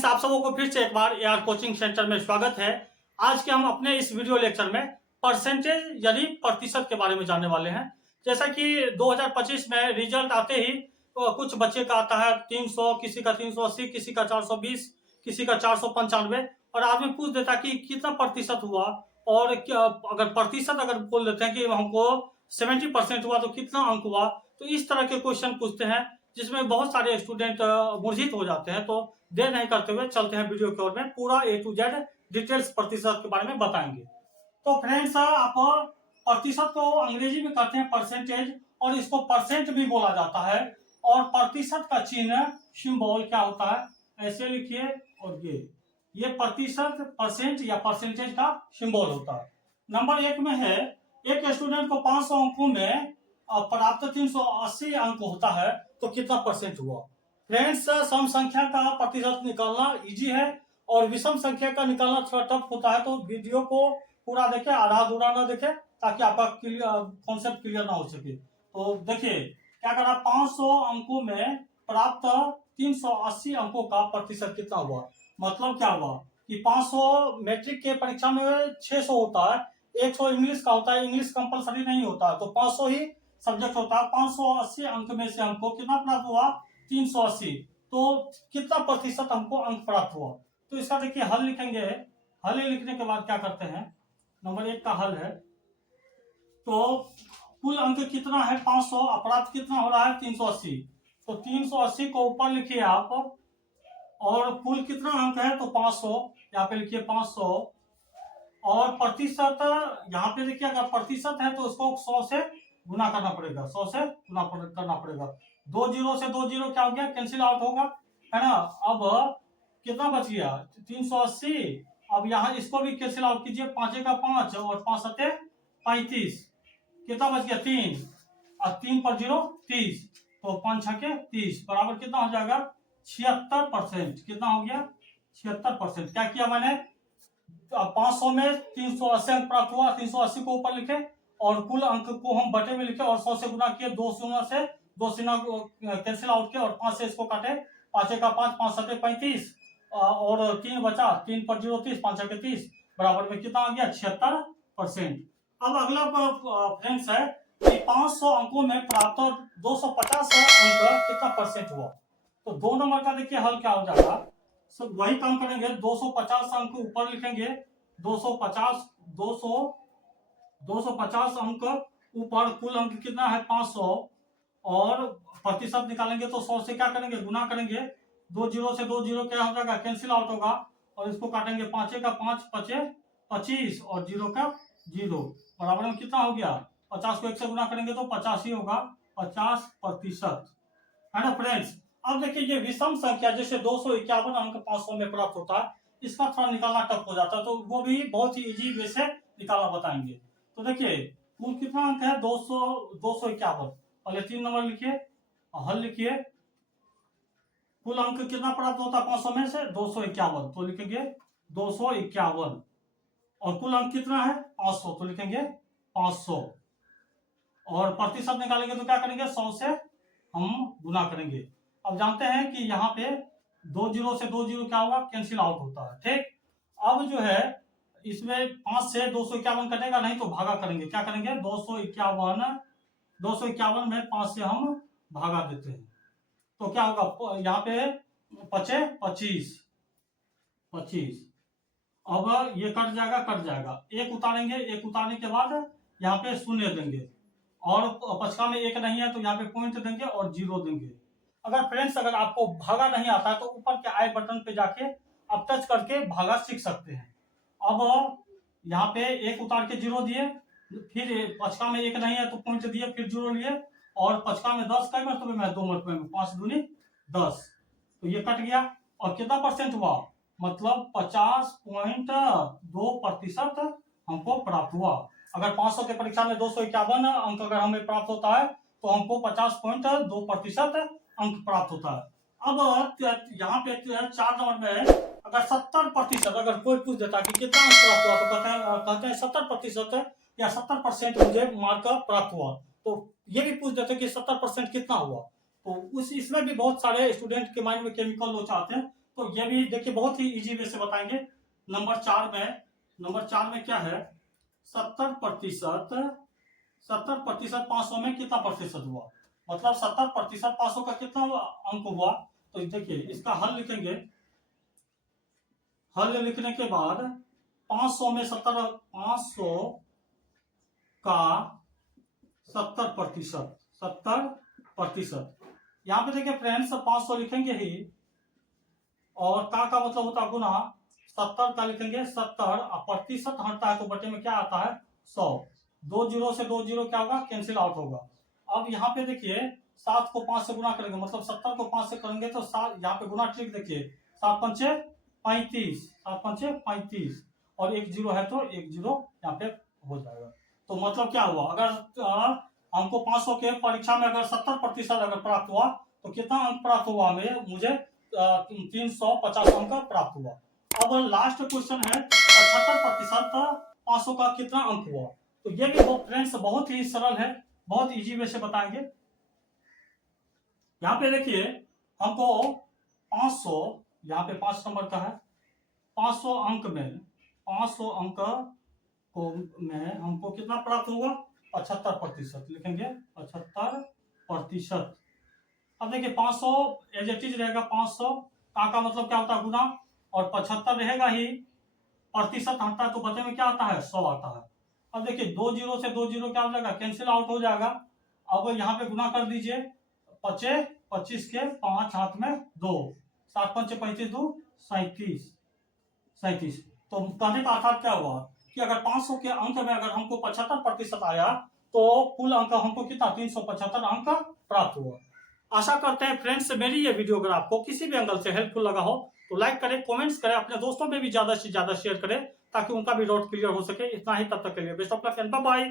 Friends, आप सबों को फिर से एक बार एआर कोचिंग सेंटर में स्वागत है। आज के हम अपने इस वीडियो लेक्चर में परसेंटेज यानी प्रतिशत के बारे में जानने वाले हैं। जैसा कि 2025 में रिजल्ट आते ही कुछ बच्चे का आता है 300, किसी का 380, किसी का 420, किसी का 495 और आदमी पूछ देता है कि कितना प्रतिशत हुआ। और अगर प्रतिशत अगर बोल देते हैं कि हमको 70% हुआ तो कितना अंक हुआ। तो इस तरह के क्वेश्चन पूछते हैं जिसमें बहुत सारे स्टूडेंट मूर्छित हो जाते हैं। तो देर नहीं करते हुए चलते हैं वीडियो की ओर में, पूरा A to Z डिटेल्स प्रतिशत के बारे में बताएंगे। तो फ्रेंड्स, आप प्रतिशत को अंग्रेजी में कहते हैं परसेंटेज और इसको परसेंट भी बोला जाता है। और प्रतिशत का चिन्ह सिंबल क्या होता है, ऐसे लिखिए। और ये प्रतिशत परसेंट या परसेंटेज का सिंबल होता है। नंबर 1 में है, एक स्टूडेंट को 500 अंकों में प्राप्त 380 अंक होता है तो कितना परसेंट हुआ। फ्रेंड्स, सम संख्या का प्रतिशत निकालना इजी है और विषम संख्या का निकालना थोड़ा टफ होता है। तो वीडियो को पूरा देखें, आधा अधूरा ना देखें, ताकि आपका कॉन्सेप्ट क्लियर ना हो सके। तो देखिए क्या करा, 500 अंकों में प्राप्त 380 अंकों का प्रतिशत कितना हुआ। मतलब क्या हुआ कि 500 मैट्रिक के परीक्षा में 600 होता है, 100 इंग्लिश का होता है, इंग्लिश कंपलसरी नहीं होता, तो 500 ही सब्जेक्ट होता है। 580 अंक में से हमको कितना प्राप्त हुआ, 380। तो कितना प्रतिशत हमको अंक प्राप्त हुआ। तो इसका देखिए हल लिखेंगे। हल लिखने के बाद क्या करते हैं, नंबर 1 का हल है। तो कुल अंक कितना है 500, प्राप्त कितना हो रहा है 380। तो 380 को ऊपर लिखिए आप, और कुल कितना अंक है तो 500, यहाँ पे लिखिए 500। और प्रतिशत यहाँ पे देखिए, अगर प्रतिशत है तो उसको 100 से गुना करना पड़ेगा, 100 से गुना करना पड़ेगा। 2 जीरो से 2 जीरो क्या हो गया, कैंसिल आउट होगा, है ना। अब कितना बच गया 380। अब यहाँ इसको भी कैंसिल आउट कीजिए, 5 का 5 और 5 सते 35, कितना बच गया 3 और 3 पर 0 30, तो 5 छके 30 बराबर कितना हो जाएगा 76%। कितना हो गया 76%। क्या किया मैंने, 500 में 380 अंक प्राप्त हुआ, 380 को ऊपर लिखे और कुल अंक को हम बटे में लिखे और 100 से गुना किए, 2 शून्य से 2 शून्य कैंसिल आउट किया और 5 से इसको काटे, 5 का 5 5 सते 35 और 3 बचा, 3 पर 0 30, 5 के 30 बराबर में कितना आ गया 76%। अब अगला फ्रेंड्स है कि 500 अंकों में प्राप्त 250 अंक कितना परसेंट हुआ। तो 2 नंबर का देखिए हल क्या हो जाएगा, सब वही काम करेंगे। 250 अंक ऊपर लिखेंगे, 250 अंक ऊपर, कुल अंक कितना है 500 और प्रतिशत निकालेंगे तो 100 से क्या करेंगे गुना करेंगे, 2 जीरो से 2 जीरो क्या हो जाएगा कैंसिल आउट होगा और इसको काटेंगे, 5 का 5 5 25 और 0 का 0 बराबर में कितना हो गया 50 को 1 से गुना करेंगे तो 50 ही होगा, 50%, है ना फ्रेंड्स। अब देखिए ये विषम संख्या जैसे 251 अंक 500 में प्राप्त होता है, इसका थोड़ा निकालना टफ हो जाता है, तो वो भी बहुत ही इजी वे से निकालना बताएंगे। तो देखिए कुल कितना अंक है 251, पहले 3 नंबर लिखिए और हल लिखिए। कुल अंक कितना प्राप्त होता है 500 में से 251, तो लिखेंगे 251 और कुल अंक कितना है 500, तो लिखेंगे 500 और प्रतिशत निकालेंगे तो क्या करेंगे 100 से हम गुना करेंगे। अब जानते हैं कि यहाँ पे 2 जीरो से 2 जीरो क्या होगा कैंसिल आउट होता है, ठीक। अब जो है इसमें 5 से 251 कटेगा नहीं तो भागा करेंगे, क्या करेंगे 251 में 5 से हम भागा देते हैं तो क्या होगा, यहाँ पे 25। अब ये कट जाएगा, एक उतारेंगे, एक उतारने के बाद यहाँ पे शून्य देंगे और पचका में 1 नहीं है तो यहाँ पे पॉइंट देंगे और 0 देंगे। अगर फ्रेंड्स अगर आपको भागा नहीं आता है तो ऊपर के आई बटन पे जाके आप टच करके भागा सीख सकते हैं। अब यहाँ पे 1 उतार के 0 दिए, फिर पचका में 1 नहीं है तो पॉइंट दिए, फिर 0 लिए और पचका में 10 कई मरतबे में 2 मरतबे में, 5 दूनी 10, तो ये कट गया और कितना परसेंट हुआ, मतलब 50.2% हमको प्राप्त हुआ। अगर 500 के परीक्षा में 251 अंक अगर हमें प्राप्त होता है तो हमको 50.2% अंक प्राप्त होता है। अब यहाँ पे 4 नंबर में अगर 70% अगर कोई पूछ देता कि कितना अंक प्राप्त हुआ तो कहते हैं 70% या 70% मुझे मार्क प्राप्त हुआ। तो ये भी पूछ देते कि 70% कितना हुआ, तो इसमें भी बहुत सारे स्टूडेंट के माइंड में केमिकल लोचा आते हैं। तो ये भी देखिए बहुत ही इजी वे से बताएंगे। नंबर 4 में क्या है, 70%, 70% 500 में कितना प्रतिशत हुआ, मतलब 70% 500 का कितना अंक हुआ। तो देखिए इसका हल लिखेंगे। हल लिखने के बाद 500 में 500 का 70%, 70%, यहाँ पे देखिए फ्रेंड्स 500 लिखेंगे ही, और का मतलब होता है गुना, 70 का लिखेंगे 70, प्रतिशत हटता है तो बटे में क्या आता है 100, 2 जीरो से 2 जीरो क्या होगा, कैंसिल आउट होगा। अब यहाँ पे देखिए 7 को 5 से गुना करेंगे, मतलब 70 को 5 से करेंगे तो 7, यहाँ पे गुना ट्रिक देखिए, 7 पंचे 35, 7 पंचे 35, और 1 जीरो है तो 1 जीरो यहाँ पे हो जाएगा। तो मतलब क्या हुआ, अगर हमको 500 के परीक्षा में अगर 70% अगर प्राप्त हुआ तो कितना अंक प्राप्त हुआ हमें, मुझे 350 अंक प्राप्त हुआ। अब लास्ट क्वेश्चन है 75% 500 का कितना अंक हुआ। तो ये भी फ्रेंड्स बहुत ही सरल है, बहुत इजी वे से बताएंगे। यहाँ पे देखिए हमको 500, यहाँ पे 5 नंबर का है, 500 अंक में 500 अंक को में हमको कितना प्राप्त होगा, 75% लिखेंगे, 75%। अब देखिए 500 एज इट इज रहेगा, 500 का मतलब क्या होता है गुना, और 75 रहेगा ही, प्रतिशत हटता है तो बचे में क्या आता है 100 आता है। अब देखिए 2 जीरो से 2 जीरो क्या हो जाएगा, कैंसिल आउट हो जाएगा। अब यहाँ पे गुना कर दीजिए, 25 के 5 हाथ में 2, 7 पंचे 35, 2 37। तो कहने का अर्थात क्या हुआ कि अगर 500 के अंक में अगर हमको 75% आया तो कुल अंक हमको कितना 375 अंक प्राप्त हुआ। आशा करते हैं फ्रेंड्स मेरी ये वीडियो अगर आपको किसी भी एंगल से हेल्पफुल लगा हो तो लाइक करें, कमेंट्स करें, अपने दोस्तों में भी ज्यादा से ज्यादा शेयर करें ताकि उनका भी डाउट क्लियर हो सके। इतना ही, तब तक के लिए best of luck and bye bye.